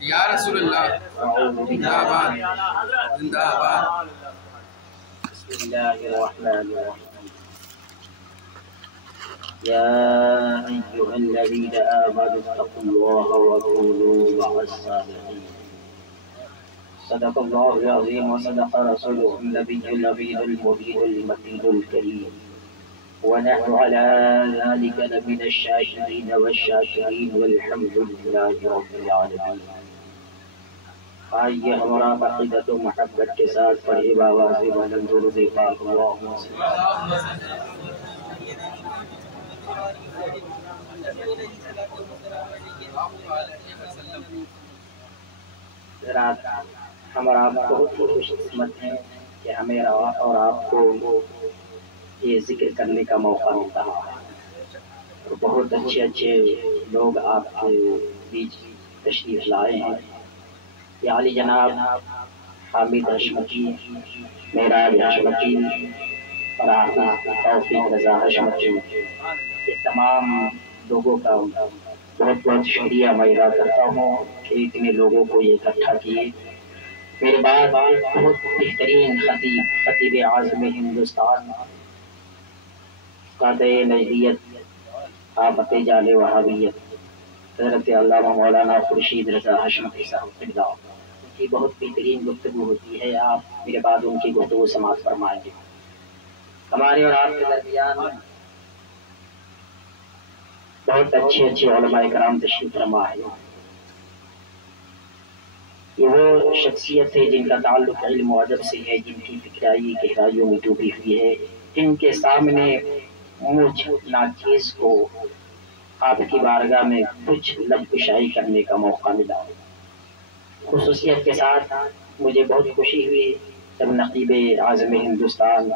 یا رسول اللہ زندہ باد زندہ باد. بسم اللہ الرحمن الرحیم. یا ایھا الذین آمنوا اتقوا اللہ وکونوا مع الصادقین. صدق اللہ العظیم وصدق رسولہ النبی الامین المبین المتین الکریم. ونحن على ذلك لمن الشاكرين والشاكرين والحمد لله رب العالمين. آئیے ہمارا عقیدت و محبت کے ساتھ پڑھے بآواز بلند درود پاک اللہم صلی اللہ. ہمارا بہت خوش قسمت ہے کہ ہمیں اور آپ کو یہ ذکر کرنے کا موقع ملتا ہے. اور بہت اچھے اچھے لوگ آپ کے بیچ تشریف لائے ہیں. یہ علی جناب حامد حشمتی، معراج حشمتی اور حافظ توفیق رضا حشمتی، یہ تمام لوگوں کا بہت بہت شکریہ میں ادا کرتا ہوں کہ اتنے لوگوں کو یہ اکٹھا کیے. میرے بعد بہت بہترین خطیب اعظم ہندوستان، قادہ نجدیت، آفت جان وہابیت، حضرت علامہ مولانا خورشید رضا حشمتی صاحب قبلہ، ان کی بہت بہترین گفتگو ہوتی ہے. آپ میرے بعد ان کی گفتگو سماعت فرمائیں گے. ہمارے اور آپ کے درمیان بہت اچھے اچھے علماء کرام تشریف فرما ہے. یہ وہ شخصیت ہے جن کا تعلق علم و ادب سے ہے، جن کی فکرائی گہرائیوں میں ڈوبی ہوئی ہے. ان کے سامنے مجھ ناچیز کو آپ کی بارگاہ میں کچھ لب کشائی کرنے کا موقع ملا. خصوصیت کے ساتھ مجھے بہت خوشی ہوئی جب نقیب اعظم ہندوستان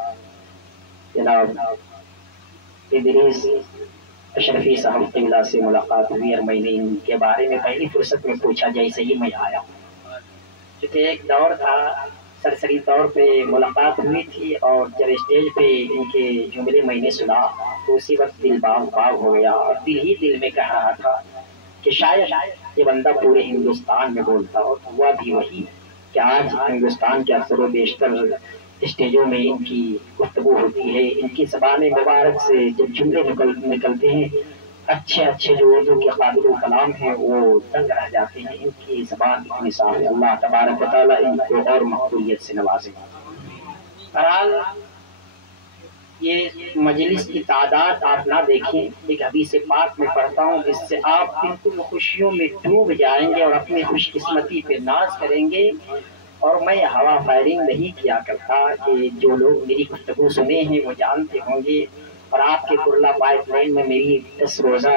جناب ادریس اشرفی صاحب قبلہ سے ملاقات ہوئی اور میں نے ان کے بارے میں پہلی فرصت میں پوچھا جیسے ہی میں آیا. چونکہ ایک دور تھا، سرسری طور پہ ملاقات ہوئی تھی، اور جب اسٹیج پہ ان کے جملے میں نے سنا تو اسی وقت دل باغ باغ ہو گیا، اور دل ہی دل میں کہہ رہا تھا کہ شاید یہ بندہ پورے ہندوستان میں بولتا. اور ہوا بھی وہی کہ آج ہندوستان کے اکثر و بیشتر اسٹیجوں میں ان کی گفتگو ہوتی ہے. ان کی زبان مبارک سے جب جملے نکلتے ہیں، اچھے اچھے جو اردو کے قابل و کلام ہیں وہ دنگ رہ جاتے ہیں. ان کی زبان اتنی صاف ہے. اللہ تبارک و تعالیٰ ان کو اور مقبولیت سے نوازے. بہرحال یہ مجلس کی تعداد آپ نہ دیکھیں، ایک حدیث پاک میں پڑھتا ہوں جس سے آپ بالکل خوشیوں میں ڈوب جائیں گے اور اپنی خوش قسمتی پہ ناز کریں گے. اور میں ہوا فائرنگ نہیں کیا کرتا کہ جو لوگ میری گفتگو سنے ہیں وہ جانتے ہوں گے. اور آپ کے کرلا پائپ لائن میں میری 10 روزہ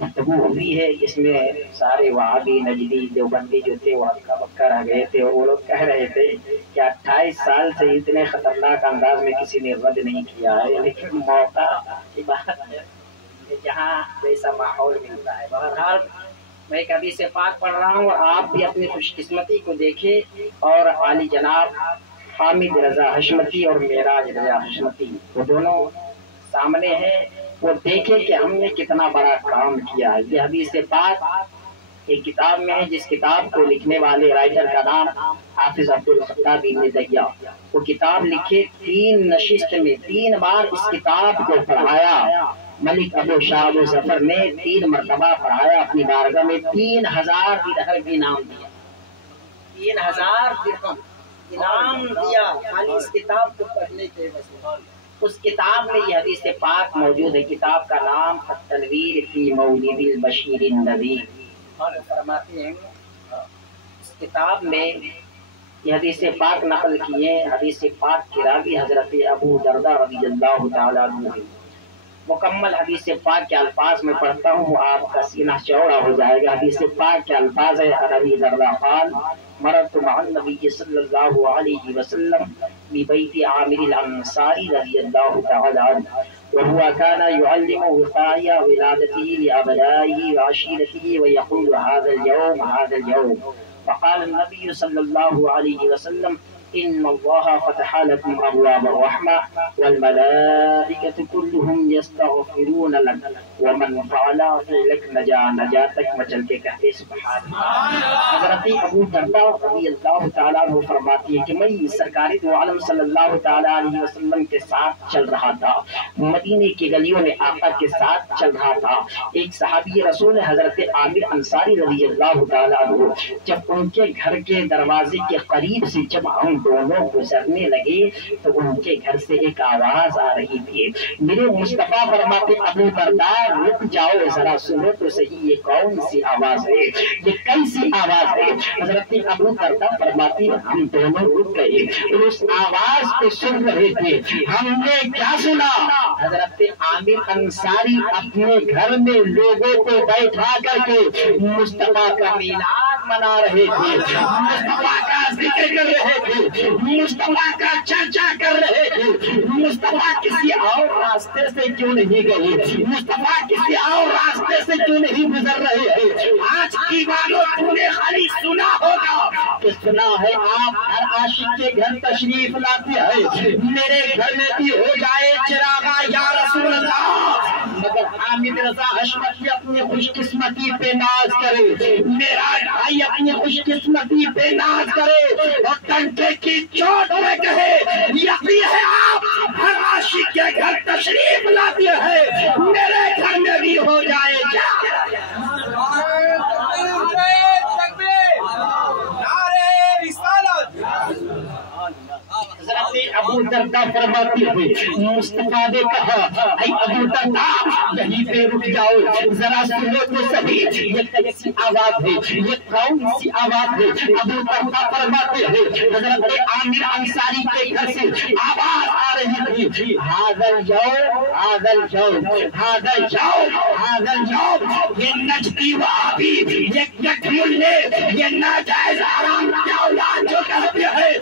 گفتگو ہوئی ہے، جس میں سارے وہابی نجدی دیوبندی جو تھے وہ ہکا بکا رہ گئے تھے، اور وہ لوگ کہہ رہے تھے کہ 28 سال سے اتنے خطرناک انداز میں کسی نے رد نہیں کیا ہے. لیکن موقع کی بات ہے کہ جہاں ویسا ماحول ملتا ہے. بہرحال میں کبھی سے پاک پڑھ رہا ہوں، اور آپ بھی اپنی خوش قسمتی کو دیکھیں. اور عالی جناب حامد رضا حشمتی اور معراج رضا حشمتی وہ دونوں سامنے ہے، وہ دیکھے کہ ہم نے کتنا بڑا کام کیا ہے. یہ حدیث پاک ایک کتاب میں ہے، جس کتاب کو لکھنے والے رائٹر کا نام حافظ عبدالخطاب بن دیا. وہ کتاب لکھے 3 نشست میں 3 بار اس کتاب کو پڑھایا. ملک ابو شاہ ظفر نے 3 مرتبہ پڑھایا اپنی بارگاہ میں. 3000 درہم انعام دیا. 3000 درہم انعام دیا خالی اس کتاب کو پڑھنے کے وجہ. اس کتاب میں یہ حدیث پاک موجود ہے. کتاب کا نام التنویر فی مولد البشیر النذیر. فرماتے ہیں اس کتاب میں یہ حدیث پاک نقل کیے. حدیث پاک کے راوی حضرت ابو دردہ رضی اللہ تعالیٰ عنہ. مکمل حدیث پاک کے الفاظ میں پڑھتا ہوں، آپ کا سینہ چوڑا ہو جائے گا. حدیث پاک کے الفاظ ہے: ابی دردہ قال مررت مع النبی صلی اللہ علیہ وسلم ببیت عامر الانصاری رضی اللہ تعالی عنہ وهو كان يعلم وقاية ولادته لأبنائه وعشيرته ويقول هذا اليوم هذا اليوم. فقال النبي صلى الله عليه وسلم इन्नल्लाह फ़तहा लकुम अबवाब अर्रहमा वल मलाइकतु कुल्लुहुम यस्तगफिरून लक व मन फ़अला फ़िलक नजातक मचल के कहते सुभान अल्लाह। हज़रत अबू दरदा रज़ियल्लाहु तआला अन्हु फरमाती है कि मैं सरकार दो आलम सल्लल्लाहु तआला अलैहि वसल्लम के साथ चल रहा था, मदीने की गलियों में आका के साथ चल रहा था। एक सहाबी रसूल हजरत आमिर अंसारी रज़ियल्लाहु तआला अन्हु जब उनके घर के दरवाजे के करीब से जब हम दोनों गुजरने लगे तो उनके घर से एक आवाज आ रही थी। मेरे मुस्तफा फरमाते अबू दरदा रुक जाओ, जरा सुनो तो सही ये कौन सी आवाज है, ये कैसी आवाज है। हजरत अबू दरदा फरमाती हम दोनों रुक गए और उस आवाज को सुन रहे थे। हमने क्या सुना, हजरत आमिर अंसारी अपने घर में लोगों को बैठा करके मुस्तफा का मिलाद मना रहे थे, मुस्तफा का जिक्र कर रहे थे, मुस्तफा का चर्चा कर रहे थे। मुस्तफा किसी और रास्ते से क्यों नहीं गए, मुस्तफा किसी और रास्ते से क्यों नहीं गुजर रहे हैं। आज की बातों तूने खाली सुना होगा कि सुना है आप हर आशिक के घर तशरीफ लाते हैं, मेरे घर में भी हो जाए चिरागा या रसूल अल्लाह। मगर हामिद रजा हशमती अपनी खुशकिस्मती पे नाज करे, मेरा भाई अपनी खुशकिस्मती पे नाज करे और डंके की चोट में कहे यकीन है आप हर आशिक के घर तशरीफ लाते हैं, मेरे घर में भी हो जाए अबू दरदा फरमाती है मुस्तफा ने कहा ऐ अबू दरदा यहीं पे रुक जाओ, जरा सुनो तो सही ये कैसी आवाज है, ये कौन सी आवाज है। अबू दरदा फरमाते हैं हजरत आमिर अंसारी के घर से आवाज आ रही थी हाज़ल यौम हाज़ल यौम हाज़ल यौम हाज़ल यौम, ये नजदी वहाबी ये गठमुल्ले ये नाजायज हराम की औलाद जो कहते हैं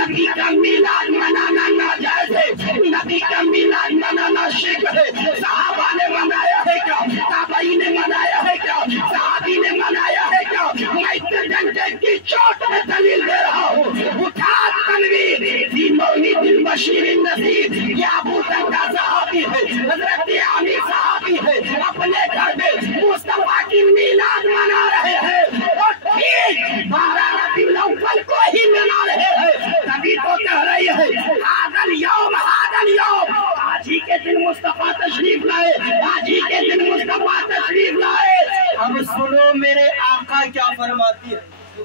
नबी का मिलाद मनाना नाजायज है, नबी का मिलाद मनाना शिर्क है। सहाबा ने मनाया है क्या, ताबई ने मनाया है क्या, सहाबी ने मनाया है क्या। मैं डंडे की चोट में दलील दे रहा हूँ, उठा तनवीर दी मौनी दिल बशीर नसीर, ये अबू दरदा सहाबी है, हजरत आमिर सहाबी है, अपने घर में मुस्तफा की मिलाद मना रहे हैं और ठीक 12 रबीउल अव्वल को ही मना रहे हैं। तभी तो कह रही है हाज़ल यौम आज ही के दिन मुस्तफा तशरीफ लाए, आज ही के दिन मुस्तफा तशरीफ लाए। अब सुनो मेरे आका क्या फरमाती है,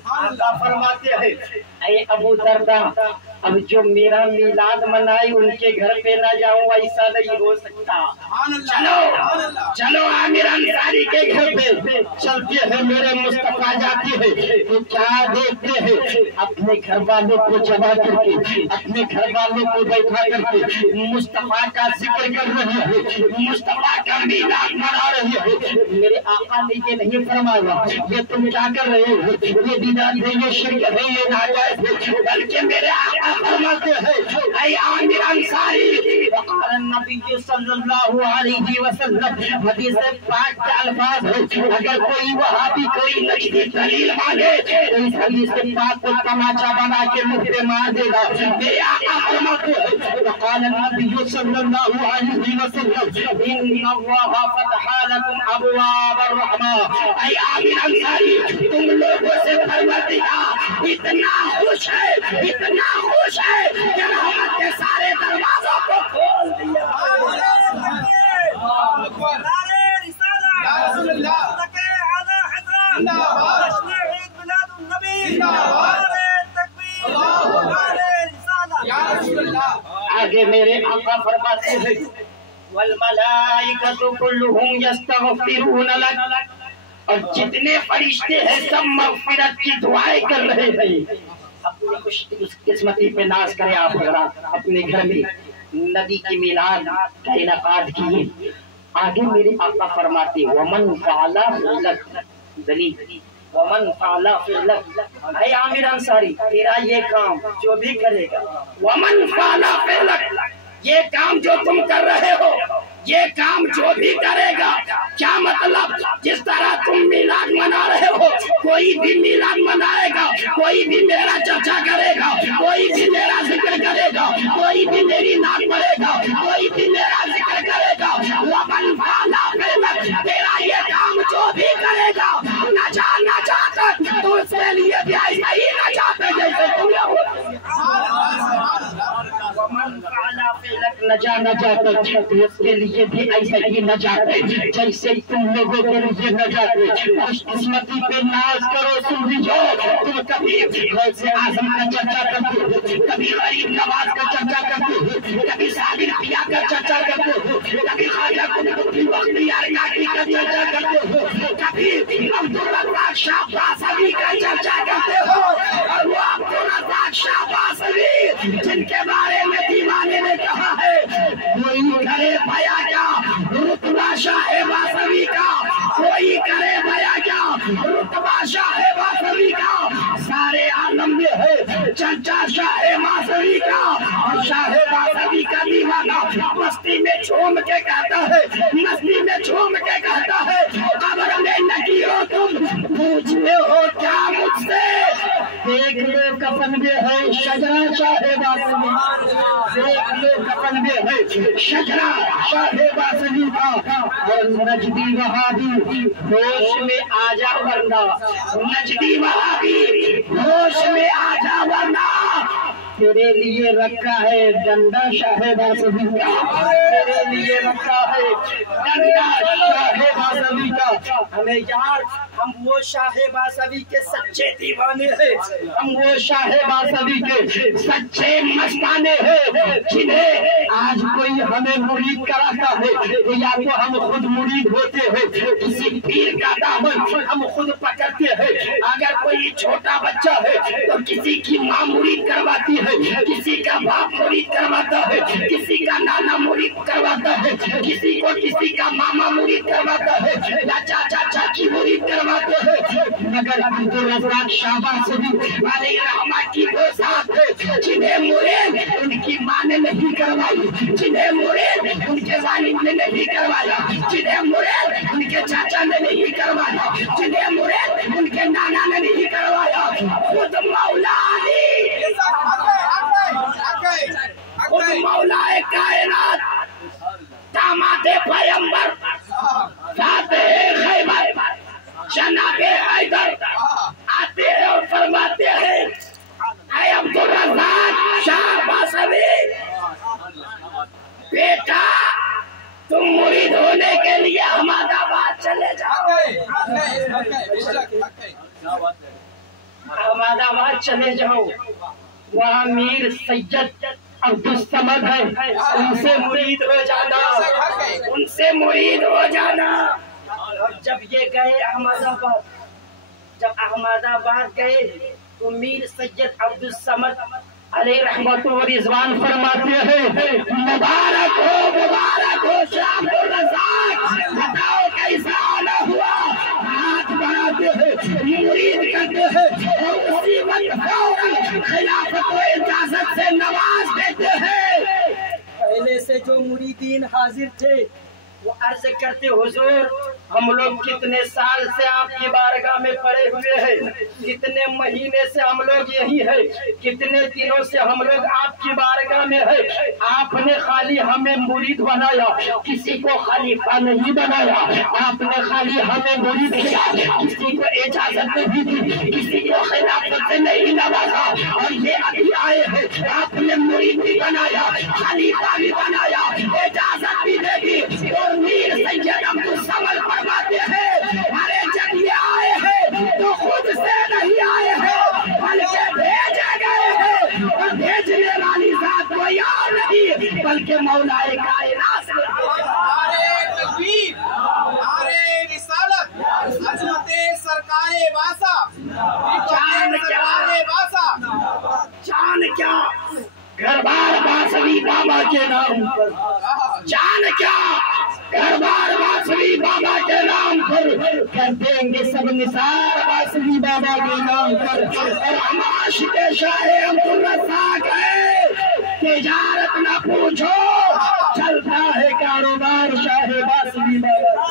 आका फरमाते हैं ऐ अबू दरदा अब जो मेरा मिलाद मनाई उनके घर पे ना जाऊं ऐसा नहीं हो सकता। चलो चलो आमिर अंसारी के घर पे चलते हैं, मेरे मुस्तफा जाते हैं तो क्या देखते हैं अपने घर वालों को जमा करके अपने घर वालों को बैठा करके मुस्तफा का जिक्र कर रहे हैं, मुस्तफा का मिलाद मना रहे हैं। मेरे आका ने ये नहीं फरमाया ये तुम क्या कर रहे हो, ये बिदअत है, ये शिर्क है, ये नाजायज है, बल्कि मेरे आका फरमाते हैं ऐ आमिर अंसारी वक़ाल नबी सल्लल्लाहु अलैहि वसल्लम, हदीस पाक के अल्फाज है अगर कोई वहाबी कोई नजदी दलील मांगे तो इस हदीस पाक को तमाचा बना के मुंह पे मार देगा। मेरे आका फरमाते हैं वक़ाल नबी सल्लल्लाहु अलैहि वसल्लम इन्नल्लाह फ़तहा लकुम अबवाब अर्रहमा। ऐ आमिर अंसारी तुम लोगों से परवरदिगार इतना खुश है, इतना खुश है कि रहमत के सारे दरवाजों को खोल दिया। आगे मेरे आका फरमाते हैं वल मलाइकतु कुल्लुहुम यस्तगफिरून लक, और जितने फरिश्ते हैं सब मग़फ़िरत की दुआएं कर रहे हैं। अपनी खुशकिस्मती पे नाज करें आप हज़रात, अपने घर में नबी की मिलाद का इनकाद किए। आगे मेरे आका फरमाते वमन फ़अला फ़िलक दलील वमन फ़अला फ़िलक, ऐ आमिर अंसारी तेरा ये काम जो भी करेगा वमन फ़अला फ़िलक, ये काम जो तुम कर रहे हो ये काम जो भी करेगा, क्या मतलब जिस तरह तुम मिलाद मना रहे हो कोई भी मिलाद मनाएगा, कोई भी मेरा चर्चा करेगा, कोई भी मेरा जिक्र करेगा, कोई भी मेरी नाम पढ़ेगा, कोई भी मेरा जिक्र करेगा, वमन फाला फिलमत, तेरा ये काम जो भी करेगा नजात तो उसके लिए भी ऐसा ही नजात है जैसे तुम लोग। नजात तो उसके लिए भी ऐसा ही नजात है जैसे तुम लोगों के लिए नजात है। खुशकिस्मती पे नाज करो सुनियो, तुम कभी गौसे आजम का चर्चा करते हो, कभी गरीब नवाज का चर्चा करते हो, कभी साबिर पिया का चर्चा करते हो, कभी ख्वाजा कुतुबुद्दीन बख्तियार काकी का चर्चा करते हो, कभी अब्दुल रज़ाक शाह बासवी का चर्चा करते हो। और वो अब्दुल रज़ाक शाह बासवी जिनके बारे में दीवाने ने कहा है कोई करे भया क्या रुतबा शाह बासवी का, कोई करे भया क्या रुतबा शाह बासवी का, सारे आलम में है चर्चा शाह बासवी का। और शाह बासवी का दीवाना मस्ती में झूम के कहता है, मस्ती में झूम के कहता है, कब्र में नकी हो तुम पूछते हो क्या मुझसे, देख लो कफन में है शजरा शाह बासवी, देख लो कफन में है शजरा शाह बासवी का। और नजदी वहाबी होश में आजा वरना, नजदी वहाबी होश में आजा वरना, तेरे लिए रखा है डंडा शाह बासवी का, तेरे लिए रखा है डंडा शाह बासवी का। हमें यार हम वो शाह बासवी के सच्चे दीवाने हैं, हम वो शाह बासवी के सच्चे मस्ताने हैं जिन्हें आज कोई हमें मुरीद कराता है तो या तो हम खुद मुरीद होते हैं, किसी पीर का दामन हम खुद पकड़ते हैं। अगर कोई छोटा बच्चा है तो किसी की माँ मुरीद करवाती है, किसी का बाप मुरीद करवाता है, किसी का नाना मुरीद करवाता है, किसी को किसी का मामा मुरीद करवाता है या चाचा चाची मुरीद करवाते हैं। मगर अब्दुल रज़ाक शाह बासवी अलैहि रहमत की वो साथ है जिन्हें मुरीद उनकी माँ ने नहीं करवाई, जिन्हें मुरीद उनके वालिद ने नहीं करवाया, जिन्हें मुरीद उनके चाचा ने नहीं करवाया, जिन्हें मुरीद उनके नाना ने नहीं करवाया, खुद मौला अली, खुद मौलाए कायनात, दामादे पैगंबर, जाते खैबर, जनाबे हैदर आते हैं और फरमाते हैं, ऐ अब्दुल रज़ाक शाह बासवी, बेटा तुम मुरीद होने के लिए अहमदाबाद चले जाओ, अहमदाबाद चले जाओ, वहाँ मीर सैयद अब्दुल समद है, उनसे मुरीद हो जाना, उनसे मुरीद हो जाना। और जब ये गए अहमदाबाद, जब अहमदाबाद गए तो मीर सैयद अब्दुल समद अलैहि रहमत व रिज़वान फरमाते हैं, मुबारक हो शाह अब्दुल रज़ाक, बताओ कैसा आना हुआ। हाथ बढ़ाते हैं, मुरीद करते हैं और उसी वक्त फौरन खिलाफत व इजाजत से नवाज देते हैं। पहले से जो मुरीदीन हाजिर थे वो अर्ज करते हुजूर हम लोग कितने साल से आपकी बारगाह में पड़े हुए हैं, कितने महीने से हम लोग यही है, कितने दिनों से हम लोग आपकी बारगाह में है, आपने खाली हमें मुरीद बनाया, किसी को खलीफा नहीं बनाया, आपने खाली हमें मुरीद किया, किसी को इजाजत नहीं दी, किसी को खिलाफत से नहीं नवाजा। और ये अभी आए हैं, आपने मुरीद भी बनाया, खलीफा भी बनाया, इजाजत भी दे दी। और मीर सैयद अब्दुल समद फरमाते हैं, अरे जब ये आए हैं तो खुद से नहीं आए हैं बल्कि भेजे गए हैं, और भेजने वाली जात कोई और नहीं बल्कि मौलाए कायनात। नारे तकबीर, नारे रिसालत, अज़मते सरकारे वासा, जान क्या घर बार बासवी बाबा के नाम पर, जान क्या घर बार बासवी बाबा के नाम पर कर देंगे सब निसार बासवी बाबा के नाम पर। और हम आशिक़े शाह अब्दुल रज़ाक है, तिजारत न पूछो चलता है कारोबार शाह बासवी बाबा,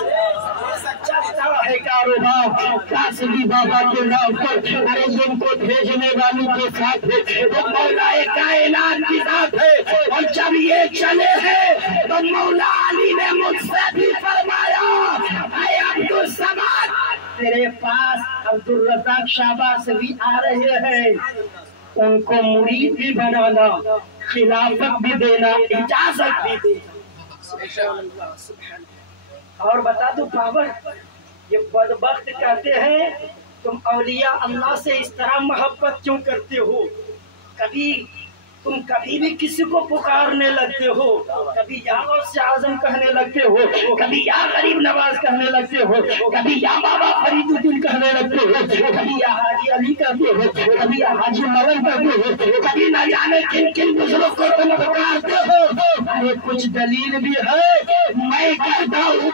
चलता है कारोबार कासवी बाबा के नाम पर। अरे इनको भेजने वाली के साथ है वो मौलाए कायनात की साथ है। और जब ये चले हैं तो मौला अली ने मुझसे भी फरमाया, ऐ अब्दुल समाद तेरे पास अब्दुल रज़ाक शाहबाज भी आ रहे हैं, उनको मुरीद भी बनाना, खिलाफत भी देना, इजाजत भी देना। और बता दो पावर, ये बदबख्त कहते हैं तुम औलिया अल्लाह से इस तरह मोहब्बत क्यों करते हो? तुम कभी भी किसी को पुकारने लगते हो, कभी या गौसे आजम कहने लगते हो, कभी या गरीब नवाज कहने लगते हो, कभी या बाबा फरीदुद्दीन कहने लगते हो, कभी या हाजी अली कहते हो, कभी या हाजी मलन कहते हो, कभी न जाने किन किन बुजुर्गों को तुम पुकारते हो। अरे कुछ दलील भी है, मैं कहता हूँ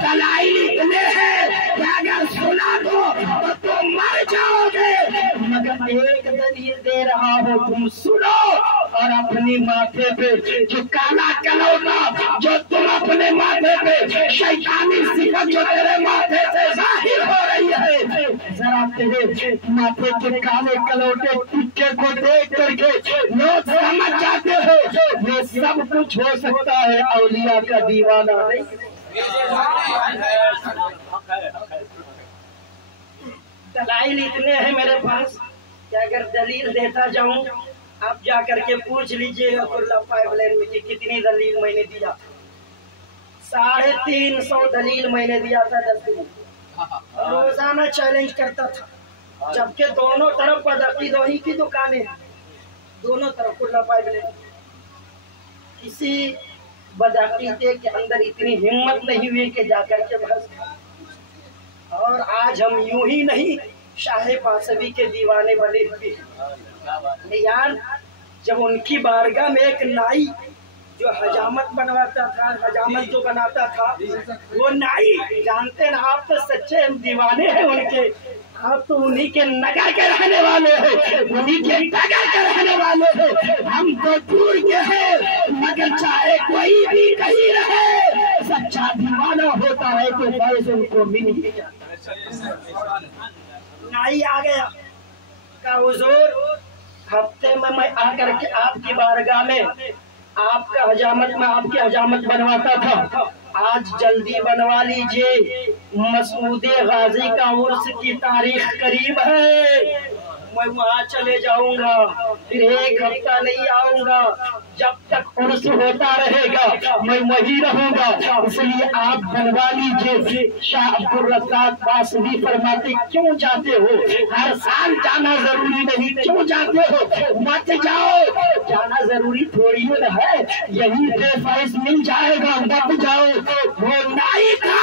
दलाइल इतने हैं कि अगर सुना दो तो तुम मर जाओगे, मगर एक दलील दे रहा हो, तुम सुनो। और अपने माथे पे जो काला कलौटा जो तुम अपने माथे पे शैतानी सिफत जो तेरे माथे से जाहिर हो रही है, जरा तेरे माथे के काले कलौटे टिक्के को देख करके लोग समझ जाते हो ये सब कुछ हो सकता है, औलिया का दीवाना नहीं। दलाइल इतने हैं मेरे पास कि अगर दलील देता जाऊं, आप जा करके पूछ लीजिएगा कुर्ला पाइपलाइन में कि कितनी दलील मैंने दिया। 350 दलील मैंने दिया था 10 दिन, रोजाना चैलेंज करता था, जबकि दोनों तरफ बदअकीदों की दुकानें, दोनों तरफ कुर्ला पाइपलाइन। किसी बदअकीदे के अंदर इतनी हिम्मत नहीं हुई कि जाकर के बहस। और आज हम यूं ही नहीं शाह पासवी के दीवाने बने हुए यार। जब उनकी बारगाह में एक नाई जो हजामत बनवाता था, हजामत जो बनाता था, वो नाई जानते ना, आप तो सच्चे दीवाने हैं उनके, आप तो उन्हीं के नगर के रहने वाले हैं, उन्हीं के नगर के रहने वाले हैं। हम तो दूर के हैं, मगर चाहे कोई भी कहीं रहे, सच्चा दीवाना होता है तो फैज उनको मिल ही जाता है। नाई आ गया का हुजूर, हफ्ते में मैं आकर के आपकी बारगाह में आपका हजामत में आपकी हजामत बनवाता था, आज जल्दी बनवा लीजिए, मसूदे गाजी का उर्स की तारीख करीब है, मैं वहाँ चले जाऊंगा, फिर 1 हफ्ता नहीं आऊंगा, जब तक उर्स होता रहेगा मैं वही रहूंगा, इसलिए आप बनवा लीजिए। शाह अब्दुल रज़ाक पासवी फरमाते क्यों जाते हो, हर साल जाना जरूरी नहीं, क्यों जाते हो, मत जाओ, जाना जरूरी थोड़ी है, यही पे फैज मिल जाएगा, मत जाओ। वो नाई था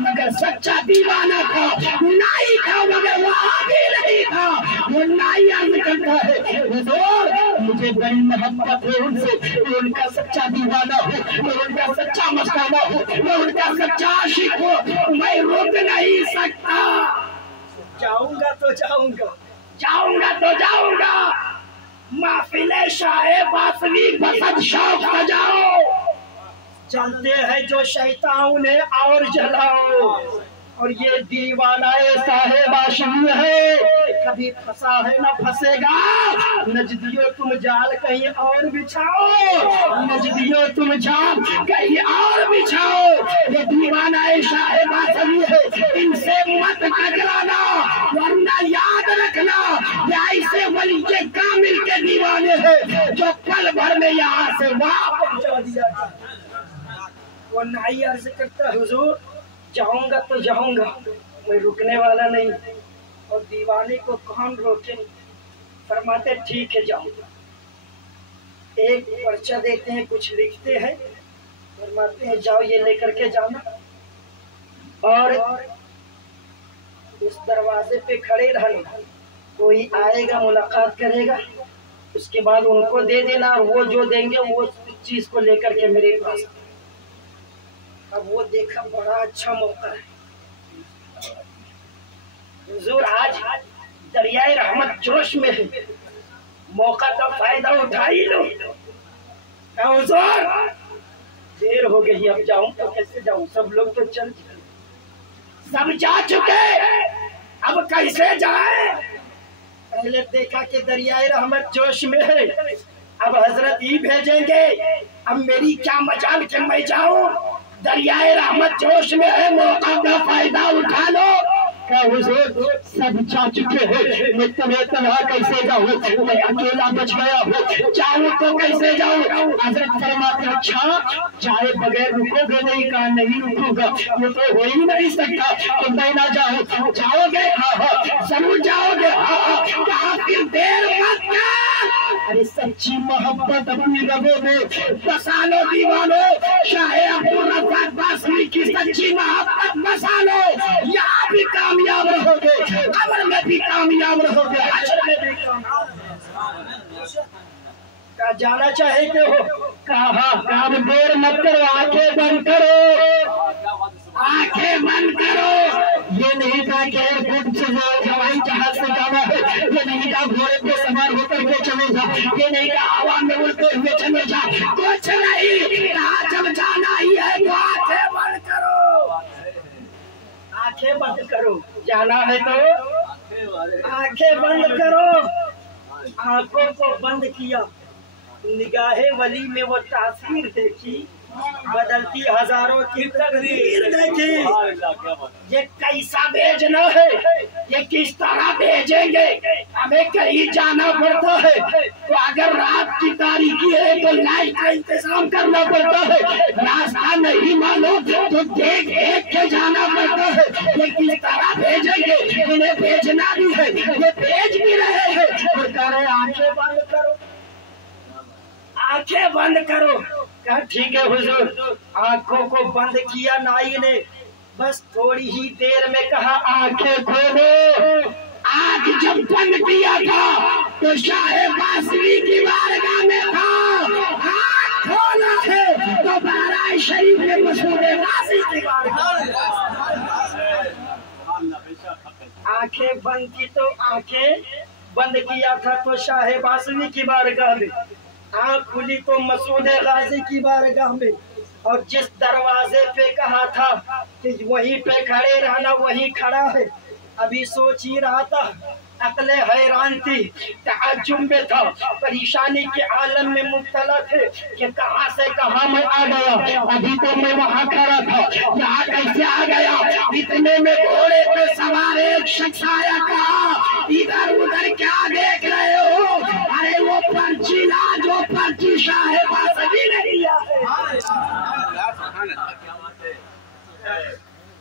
मगर सच्चा दीवाना था, नाई था मगर वहाँ भी नहीं था। वो नाई अर्ज करता है हुजूर मुझे बड़ी मोहब्बत है उनसे, मैं उनका सच्चा दीवाना हूँ, मैं उनका सच्चा मस्ताना हूँ, मैं उनका सच्चा आशिक हूँ, मैं रुक नहीं सकता। जाऊंगा तो जाऊंगा, जाऊंगा तो जाऊंगा, महफिले शाह पासवी बसत शौक सजाओ, चलते हैं जो शैतान उन्हें और जलाओ। और ये दीवाना साहेब आशमी है, कभी फंसा है न फंसेगा। नजदियो तुम जाल कहीं और बिछाओ, नजदियो तुम जाल कहीं और बिछाओ। ये दीवाना साहेब आशमी है, इनसे मत टकराना, वरना याद रखना ऐसे वली के कामिल के दीवाने हैं जो पल भर में यहाँ से वहाँ पहुँचा दिया। वो नाई अर्ज करता हुजूर जाऊंगा तो जाऊंगा, मैं रुकने वाला नहीं, और दीवाने को कौन रोके। फरमाते ठीक है जाऊंगा, एक पर्चा देते हैं, कुछ लिखते हैं, फरमाते हैं जाओ ये लेकर के जाना, और उस दरवाजे पे खड़े रहना, कोई आएगा मुलाकात करेगा, उसके बाद उनको दे देना, और वो जो देंगे वो चीज को लेकर के मेरे पास। अब वो देखा बड़ा अच्छा मौका है हुजूर, आज दरियाए रहमत जोश में है, मौका का फायदा उठा ही लो। हुजूर देर हो गई, अब जाऊं तो कैसे जाऊं, सब लोग तो चल सब जा चुके, अब कैसे जाए? पहले देखा कि दरियाए रहमत जोश में है, अब हजरत ही भेजेंगे। अब मेरी क्या मजाल कि मैं जाऊं? दरियाए रहमत जोश में है, मौका का फायदा उठा लो। क्या हुजूर सब जा चुके हैं, मैं तुम्हें तन्हा कैसे जाऊं? मैं अकेला बच गया हूँ, जाऊं तो कैसे जाऊं? हजरत फरमाते अच्छा जाए बगैर रुकोगे नहीं? कहा नहीं रुकूंगा, ये तो हो ही नहीं सकता, तो मैं ना जाऊं। जाओगे? हाँ जरूर जाओगे। हाँ कहा फिर देर मत कर। अरे सच्ची मोहब्बत अपनी रगों में बसा लो दीवानो, शाहे अब्दुल रज़्ज़ाक़ बासरी की सच्ची मोहब्बत बसा लो। यहाँ भी कामयाब रहोगे, कब्र में भी कामयाब रहोगे, हश्र में भी कामयाब। क्या जाना चाहते हो? कहा अब देर मत करो, आंखें बंद करो, आंखें बंद करो। ये नहीं था कि एयरपोर्ट से हवाई जहाज से जाना है, ये नहीं था घोड़े पे सवार होकर के चले जा, ये नहीं था हवा में उड़ते हुए चले जा, कुछ नहीं कहा। जब जाना ही है तो आंखें बंद करो, आंखें बंद करो। जाना है तो आंखें बंद करो। आंखों को बंद किया, निगाहे वली में वो तासीर देखी, बदलती हजारों की तकदीर देखी। ये कैसा भेजना है, ये किस तरह भेजेंगे? हमें कहीं जाना पड़ता है तो अगर रात की तारीकी है तो लाइट का इंतजाम करना पड़ता है, रास्ता नहीं मालूम तो देख देख के जाना पड़ता है। ये किस तरह भेजेंगे? इन्हें भेजना भी है, ये भेज भी रहे हैं और कह रहे आंखें बंद करो, आंखें बंद करो। कहा ठीक है हुजूर। आंखों को बंद किया नाई ने, बस थोड़ी ही देर में कहा आंखें खोलो। आंख जब बंद किया था तो शाहे बासरी की बारगाह में था, आंख खोला है तो बारह शरीफ में मशहूर गाजी की बारगाह। आंखें बंद की तो आंखें बंद किया था तो शाहे बासरी की बारगाह में, आँख खुली तो मसूद गाजी की बारगाह में। और जिस दरवाजे पे कहा था कि वहीं पे खड़े रहना, वहीं खड़ा है। अभी सोच ही रहा था, अकले हैरान थी, ताज्जुब में था, परेशानी के आलम में मुब्तला थे कि कहाँ से कहाँ मैं आ गया। अभी तो मैं वहाँ खड़ा था, यहाँ कैसे आ गया? इतने में घोड़े पे सवार एक शख्स आया, कहा इधर उधर क्या देख रहे हो? अरे वो पर्ची ला जो पर्ची शाहे बासरी ने दिया है।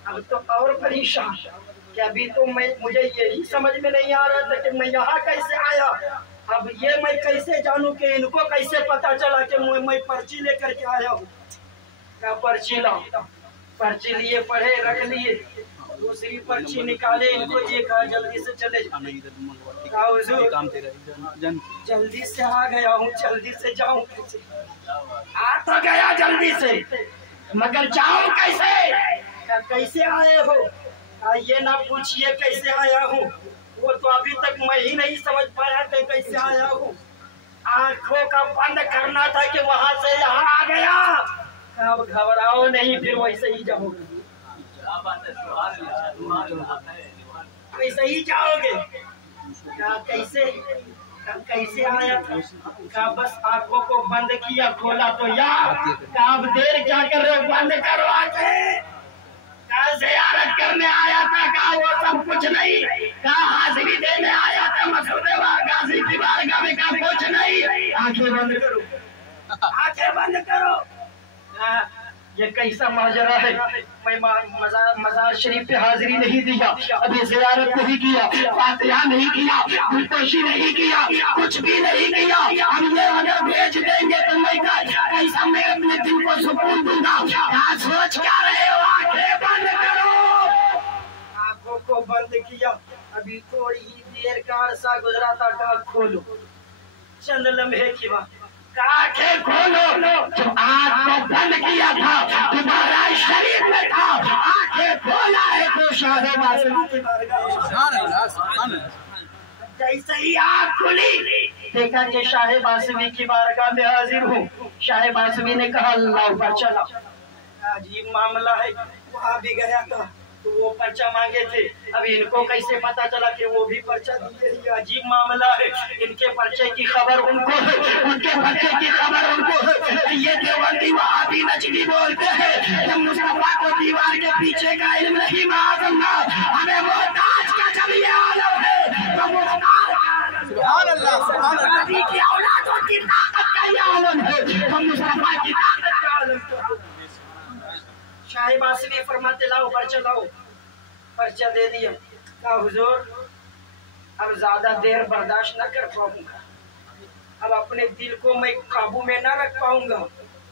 अब तो और परेशान कि अभी तो मुझे यही समझ में नहीं आ रहा था कि मैं यहाँ कैसे आया। अब ये मैं कैसे जानूं कि इनको कैसे पता चला कि मैं पर्ची लेकर के आया हूँ? क्या पर्ची लाओ? पर्ची लिए पढ़े, रख लिए, दूसरी पर्ची निकाले, इनको ये कहा जल्दी से चले जाओ। जल्दी से आ गया हूँ, जल्दी से जाऊँ कैसे? आ तो गया जल्दी से, मगर जाऊँ कैसे? कैसे आए हो? ये ना पूछिए कैसे आया हूँ, वो तो अभी तक मैं ही नहीं समझ पाया कि कैसे आया हूँ। आंखों का बंद करना था कि वहां से यहाँ आ गया। अब घबराओ नहीं, फिर वैसे ही जाओगे, वैसे ही जाओगे। क्या कैसे आया था? बस आंखों को बंद किया, खोला तो यार। अब देर क्या कर रहे हो? बंद करो आंखें। ज़ियारत करने आया था, कहा वो सब कुछ नहीं, कहा हाजिरी देने आया था मसूद गाजी की बारगाह में, कहा कुछ नहीं। आंखें बंद करो, आंखें बंद करो। ये कैसा माजरा है? मैं मजार शरीफ पे हाजिरी नहीं दिया, अभी ज़ियारत नहीं किया, फातिहा नहीं किया, गुलपोशी नहीं किया, कुछ भी नहीं किया। अब ये अगर भेज देंगे तो मैं कैसा मैं अपने दिल को सुकून दूंगा? क्या सोच क्या रहे हो? आंखें बंद करो। आंखों को बंद किया, अभी थोड़ी ही देर का अरसा गुजरा था, कहा खोलो। चंद लम्हे की बात, आंखें खोलो। जो आंख को बंद किया था तुम्हारा शरीर में था, आंखें खोला है तो शाहे बासरी की बारगाह। जैसे ही आंख खुली, देखा कि शाहे बासरी की बारगाह में हाजिर हूँ। शाहे बासरी ने कहा अल्लाह पर चला। अजीब मामला है, वहाँ भी गया था, तो वो पर्चा मांगे थे। अब इनको कैसे पता चला कि वो भी पर्चा दिए? ये अजीब मामला है। इनके पर्चे की खबर उनको है, उनके पर्चे की खबर उनको है। ये देवबंदी वहाबी नजदी बोलते हैं कि मुस्तफा को दीवार के पीछे का इल्म नहीं, माज़अल्लाह हमें मोहताज का जब ये आलम है तो मुख्तार सुभान अल्लाह, सुभान अल्लाह। नबी की औलादों की ताकत का ये आलम है तो मुस्तफा की ताकत का आलम है। शाह बासवी फरमाते लाओ पर्चा लाओ। पर्चा दे दिया। कहा हुजूर अब ज्यादा देर बर्दाश्त न कर पाऊंगा, अब अपने दिल को मैं काबू में न रख पाऊंगा,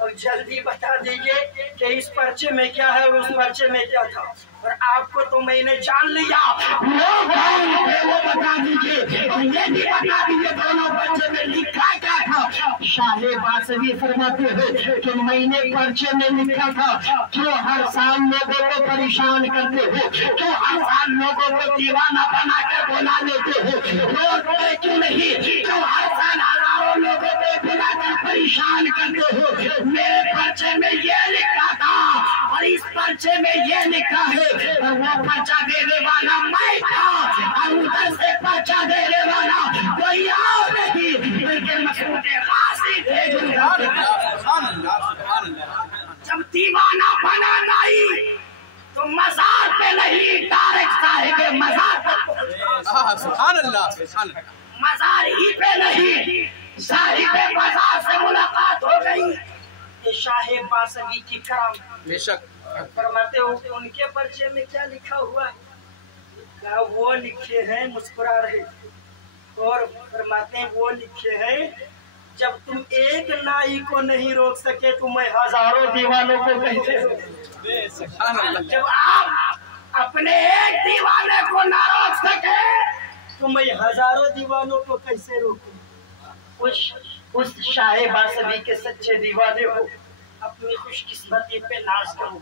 और जल्दी बता दीजिए कि इस पर्चे में क्या है और उस पर्चे में क्या था। और आपको तो मैंने जान लिया, वो बता दीजिए, और ये भी बता दीजिए दोनों पर्चे में लिखा क्या था। शाह बासवी फरमाते हैं कि मैंने पर्चे में लिखा था, क्यों हर साल लोगों को परेशान करते हो, क्यों हर साल लोगों को दीवाना बना कर बुला लेते हो, रोकते क्यों नहीं, क्यों हर साल हजारों लोगों को बुलाकर परेशान करते हो। मेरे पर्चे में ये लिखा था और इस पर्चे में ये लिखा है, और वो पर्चा देने वाला मैं था, और उधर से पर्चा देने वाला कोई और नहीं बल्कि मखलूक गाज़ी थे जो सुभान अल्लाह, सुभान अल्लाह, सुभान अल्लाह। जब दीवाना बना नहीं तो मज़ार पे नहीं, डायरेक्ट साहिब मज़ार पर पहुंचा। सुभान अल्लाह, सुभान अल्लाह। मज़ार ही पे नहीं, साहिब मज़ार से मुलाकात हो गई। ये शाह बासवी की करम। बेशक। फरमाते हो कि उनके पर्चे में क्या लिखा हुआ है? क्या वो लिखे हैं मुस्कुरा रहे, और फरमाते हैं वो लिखे हैं जब तुम एक नाई को नहीं रोक सके तो मैं हजारों दीवानों को कैसे रोकूं? सुभान अल्लाह। जब आप अपने एक दीवाने को ना रोक सके तो मैं हजारों दीवानों को कैसे रोकूं? उस शाह बासवी के सच्चे दीवाने हो, अपनी खुशकिस्मती पे नाज करो।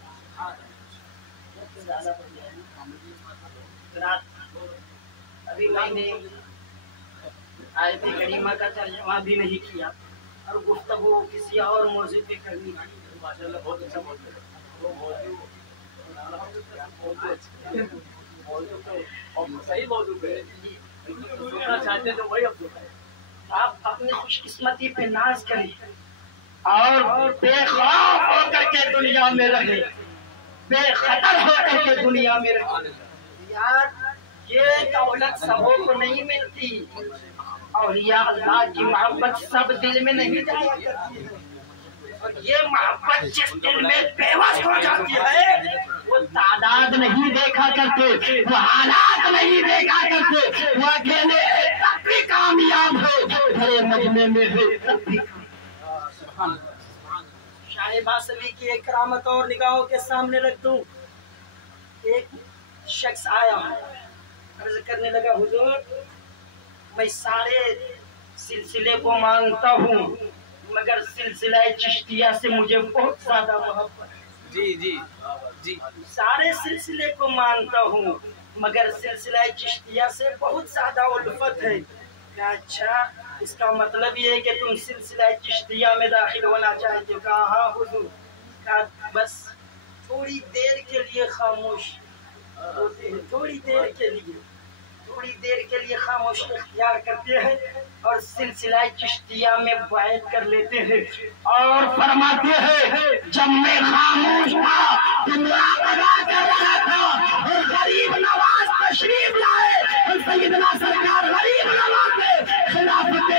अभी मैंने आयत करीमा का तर्जुमा भी नहीं किया और गुफ्तगू किसी और मौजू पे करनी थी। माशाअल्लाह बहुत अच्छा सही मौजू पे चाहते तो वही आप अपनी खुशकिस्मती पे नाज करें और बेखौफ होकर के दुनिया में रहे, बेखतर होकर के दुनिया में रहे। यार ये दौलत सबों को नहीं मिलती, और या अल्लाह की मोहब्बत सब दिल में नहीं जाया करती है, और ये मोहब्बत जिस दिल में बेवस हो जाती है वो तादाद नहीं देखा करते, वो हालात नहीं देखा करते, वो अकेले तब भी कामयाब हो, बड़े मजमे में हो तब भी। शाह बासवी की एक करामत और निगाहों के सामने रख दूं। एक शख्स आया, अर्ज करने लगा हुजूर मैं सारे सिलसिले को मानता हूँ मगर सिलसिला चिश्तिया से मुझे बहुत ज्यादा मोहब्बत है। जी जी जी। सारे सिलसिले को मानता हूँ मगर सिलसिला चिश्तिया से बहुत ज्यादा उल्फत है। क्या अच्छा, इसका मतलब ये है कि तुम सिलसिला चिश्तिया में दाखिल होना चाहते हो? कहा हाँ हुजूर। कहा बस थोड़ी देर के लिए खामोश होते हैं, थोड़ी देर के लिए खामोशी इख्तियार करते हैं और सिलसिला चिश्तिया में बैत कर लेते हैं और फरमाते हैं जब मैं खामोश था तो मुराक़बा कर रहा था और गरीब नवाज तशरीफ लाए और सैयदना सरकार गरीब नवाज ने खिलाफत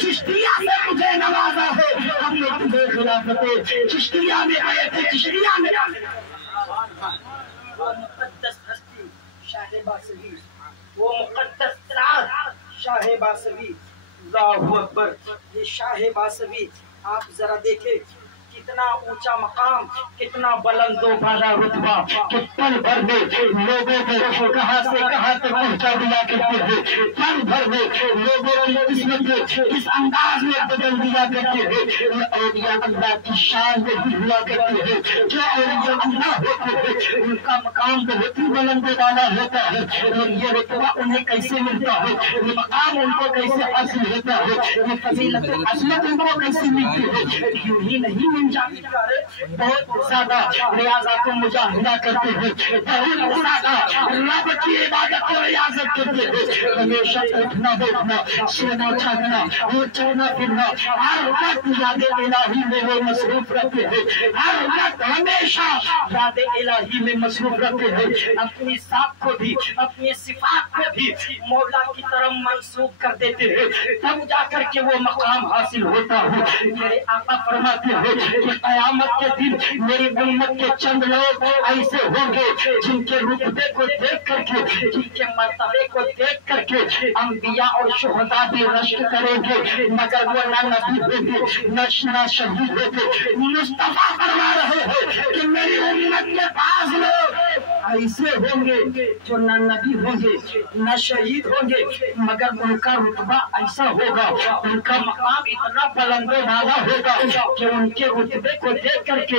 चिश्तिया से मुझे नवाजा है। हमने तुझे खिलाफत चिश्तिया में आए थे, चिश्तिया में वो मुक़द्दस हस्ती शाह बासवी, वो मुक़द्दस राज शाह बासवी। अल्लाहु अकबर। ये शाह बासवी आप जरा देखें कितना ऊंचा मकाम, कितना बुलंदो बाला रुतबा, कि पल भर में लोगों को कहां से कहां तक पहुंचा दिया करते हैं, पल भर में लोगों की किस्मत इस अंदाज में बदल दिया करते हैं। औलिया अल्लाह की शान में भी हुआ करते हैं। जो औलिया अल्लाह होते हैं उनका मकाम बहुत ही बुलंदो बाला होता है, और ये रुतबा उन्हें कैसे मिलता है, ये मकाम उनको कैसे हासिल होता है, ये फजीलत असमत उनको कैसे मिलती है? यूं ही नहीं मिल جاتی بہت زیادہ ریاضت مجاہدہ کرتے ہیں، بہت زیادہ رب کی عبادت و ریاضت کرتے ہیں، ہمیشہ اٹھنا بیٹھنا سونا جاگنا اور چلنا پھرنا ہر وقت یاد الہی میں وہ مصروف رہتے ہیں، ہر وقت ہمیشہ یاد الہی میں مصروف رہتے ہیں، اپنی ذات کو بھی اپنی صفات کو بھی مولا کی طرف منسوخ کر دیتے ہیں، تب جا کر کے وہ مقام حاصل ہوتا ہے۔ میرے آقا فرماتے ہیں کہ قیامت کے دن میری امت کے چند لوگ ایسے ہوں گے جن کے رتبے کو دیکھ کر کے، جن کے مرتبے کو دیکھ کر کے انبیاء اور شہداء بھی رشک کریں گے، مگر وہ نہ نبی ہوں گے نہ شہید ہوں گے۔ مصطفیٰ فرما رہے ہیں کہ میری امت کے بعض لوگ ایسے ہوں گے جو نہ نبی ہوں گے نہ شہید ہوں گے، مگر ان کا رتبہ ایسا ہوگا، ان کا مقام اتنا بلند و بالا ہوگا کہ ان کے رتبے کو دیکھ کر کے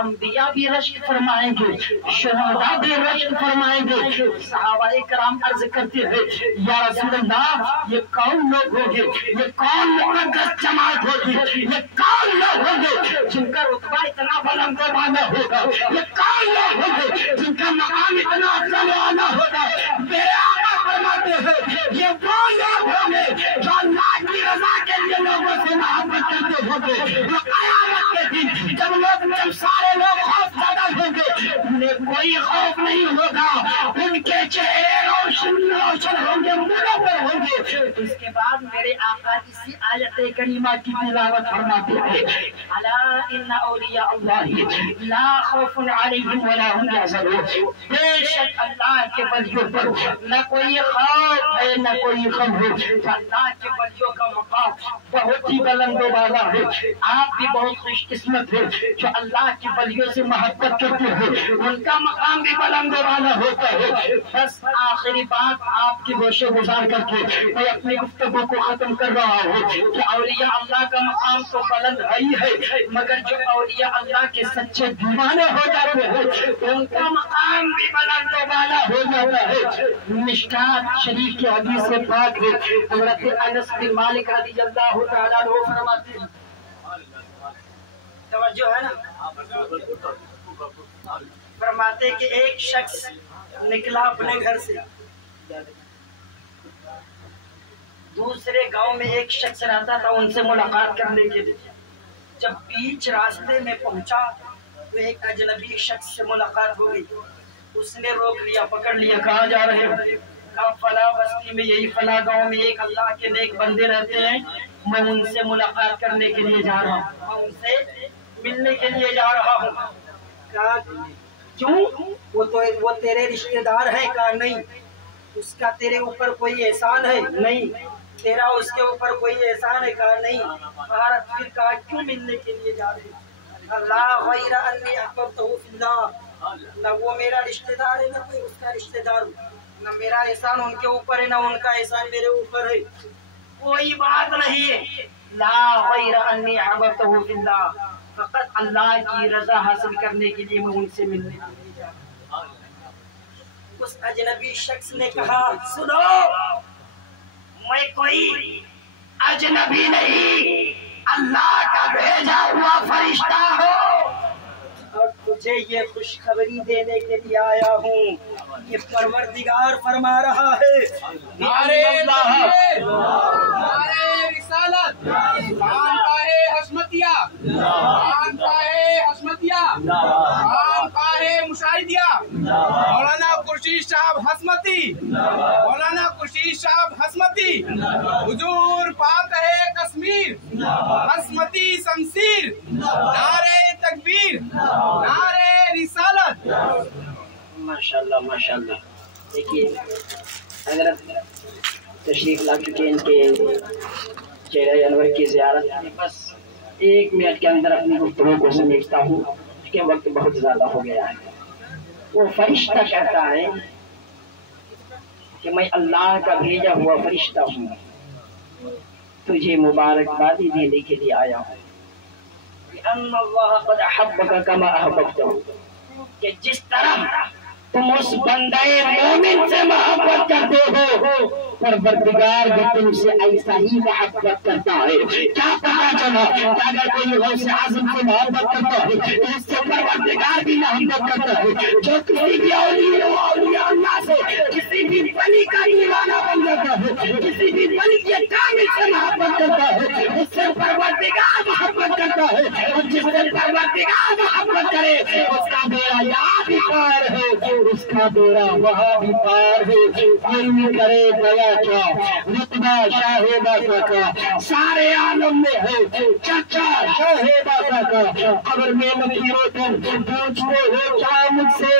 انبیاء بھی رشک فرمائیں گے، شہداء بھی رشک فرمائیں گے۔ صحابہ کرام عرض کرتے ہیں یا رسول اللہ یہ کون لوگ ہوں گے، یہ کون مقدس جماعت ہوگی، یہ کون لوگ ہوں گے جن کا رتبہ اتنا بلند و بالا ہوگا، یہ کون لوگ ہوں گے جن کا مقام اتنا افضل و اعلیٰ ہوگا؟ میرے آقا فرماتے ہیں یہ وہ لوگ ہوں گے جو اللہ کی رضا کے لیے لوگوں سے محبت کرتے ہوں گے، جو قیامت کے دن جب سارے لوگ خوف زدہ ہوں گے انہیں کوئی خوف نہیں ہوگا، ان کے چہرے روشن ہوں گے، منور ہوں گے۔ اس کے بعد میرے آقا اسی آیت کریمہ کی تلاوت فرماتے ہیں الا ان اولیاء اللہ لا خوف علیہم ولا هم يحزنون، بے شک اللہ کے ولیوں پر نہ کوئی خوف ہے نہ کوئی غم ہے، اللہ کے ولیوں کا مقام بہت ہی بلند و بالا ہے۔ آپ بھی بہت خوش قسمت ہے جو اللہ کے ولیوں سے محبت کرتے ہیں، ان کا مقام بھی بلند و بالا ہوتا ہے۔ بس آخری بات آپ کی گوشے گزار کر کے میں اپنی گفتگو کو ختم کر رہا ہوں کہ اولیاء اللہ کا مقام تو بلند ہی ہے، مگر جو اولیاء اللہ کے سچے دیوانے ہو جاتے ہیں ان کا مقام بھی بلند و بالا ہو جاتا ہے۔ مشکات شریف کی حدیث سے پاک ہے، حضرت انس بن مالک رضی اللہ تعالیٰ عنہ فرماتے ہیں، توجہ ہے نا، فرماتے کہ ایک شخص نکلا اپنے گھر سے، دوسرے گاؤں میں ایک شخص رہتا تھا ان سے ملاقات کرنے کے لیے۔ جب بیچ راستے میں پہنچا تو ایک اجنبی شخص سے ملاقات ہو گئی، اس نے روک لیا، پکڑ لیا، کہاں جا رہے ہو؟ کہا فلاں بستی میں یہی فلاں گاؤں میں ایک اللہ کے نیک بندے رہتے ہیں، میں ان سے ملاقات کرنے کے لیے جا رہا ہوں، میں ان سے ملنے کے لیے جا رہا ہوں۔ کہا کیوں؟ وہ تیرے رشتہ دار ہے؟ کہا نہیں۔ اس کا تیرے اوپر کوئی احسان ہے؟ نہیں۔ تیرا اس کے اوپر کوئی احسان ہے؟ کہا نہیں۔ پھر کہا کیوں ملنے کے لیے جا رہے؟ اللہ غیر انی احببتہ فی اللہ، نہ وہ میرا رشتہ دار ہے نہ کوئی اس کا رشتہ دار، نہ میرا احسان ان کے اوپر ہے نہ ان کا احسان میرے اوپر ہے، کوئی بات نہیں ہے۔ لا غیر انی احببتہ فی اللہ، فقط اللہ کی رضا حاصل کرنے کے لیے میں ان سے ملنے کے لیے جا رہا ہوں۔ اس اجنبی شخص نے کہا سنو، میں کوئی اجنبی نہیں، اللہ کا بھیجا ہوا فرشتہ ہوں اور تجھے یہ خوشخبری دینے کے لیے آیا ہوں کہ پروردگار فرما رہا ہے نعرے تکبیر، نعرے رسالت، خانقاہ حشمتیہ، خانقاہ حشمتیہ، خانقاہ مشاہدیہ، مولانا خورشید صاحب حشمتی، مولانا خورشید صاحب حشمتی، حضور فاتح کشمیر، حشمتی شمشیر، نعرے تکبیر، نعرے رسالت۔ ماشاءاللہ ماشاءاللہ۔ دیکھیے اگر تشریف لا چکے ان کے چہرہ انور کی زیارت میں، بس ایک منٹ کے اندر اپنی گفتگو کو سمیٹتا ہوں کیونکہ وقت بہت زیادہ ہو گیا ہے۔ وہ فرشتہ کہتا ہے کہ میں اللہ کا بھیجا ہوا فرشتہ ہوں، تجھے مبارکبادی دینے کے لیے آیا ہوں ان اللہ قد احبک کما احببتہ، کہ جس طرح تم اس بندے مومن سے محبت کرتے ہو परवरदिगार भी तुमसे ऐसा ही मोहब्बत करता है। क्या पता चला कि अगर कोई गौसे आज़म से मोहब्बत करता है तो उससे परवरदिगार भी मोहब्बत करता है। जो किसी भी औलिया अल्लाह से किसी भी वली का दीवाना बन जाता है, किसी भी वली के कामिल से मोहब्बत करता है, उससे परवरदिगार मोहब्बत करता है। और जिससे परवरदिगार मोहब्बत करे उसका बेड़ा यहाँ भी पार है, उसका बेड़ा वहाँ भी पार है। कोई करे भला क्या रुतबा शाहे बासा का सारे आलम में है, चाचा शाहे बासा का। खबर में लकीरों तुम पूछते हो क्या मुझसे,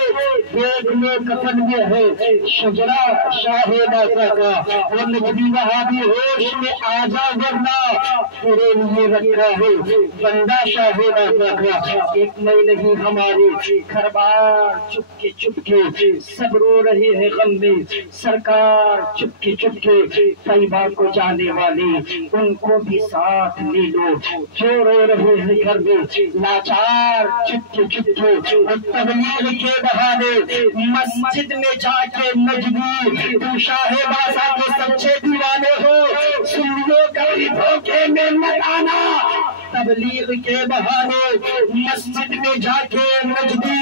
बेग में कफन में है शजरा शाहे बासा का। और नजदी वहाँ भी होश में आ जा वरना तेरे लिए रखा है बंदा शाहे बासा का। एक नई नहीं हमारे घर बार चुपके चुपके सब रो रहे हैं गम में, सरकार चुपके चुपके तैयबा को जाने वाले उनको भी साथ ले लो जो रो रहे हैं घर में लाचार चुपके चुपके। और तबलीग के बहाने मस्जिद में जाके नजदी तू शाहे बासा के सच्चे दीवाने हो, सुनियो कभी धोखे में मत आना। तबलीग के बहाने मस्जिद में जाके नजदी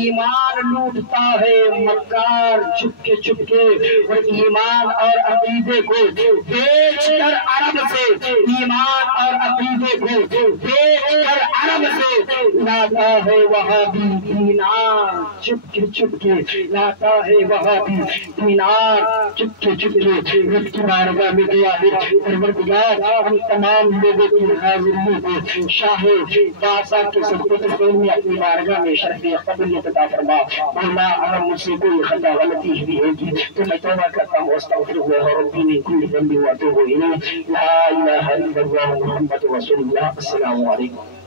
ईमान लूटता है मक्कार चुपके चुपके। और ईमान और अकीदे को बेचकर अरब से, ईमान और अकीदे को बेचकर अरब से लाता है वहाँ भी दीनार चुपके चुपके, लाता है वहाँ भी दीनार चुपके चुपके। रब की बारगाह में दुआ है परवरदिगार हम तमाम लोगों की हाजिरी को शाहे बासा के सदक़े में अपनी बारगाह में शरफ़ क़बूलियत अता फरमा। मौला अगर मुझसे कोई खता गलती हुई होगी तो मैं तौबा करता हूँ, अस्तग़फिरुल्लाह रब्बी मिन कुल्लि ज़ंबि व अतूबु इलैह। ला इलाहा इल्लल्लाह मुहम्मदुर रसूलुल्लाह। अस्सलामु अलैकुम।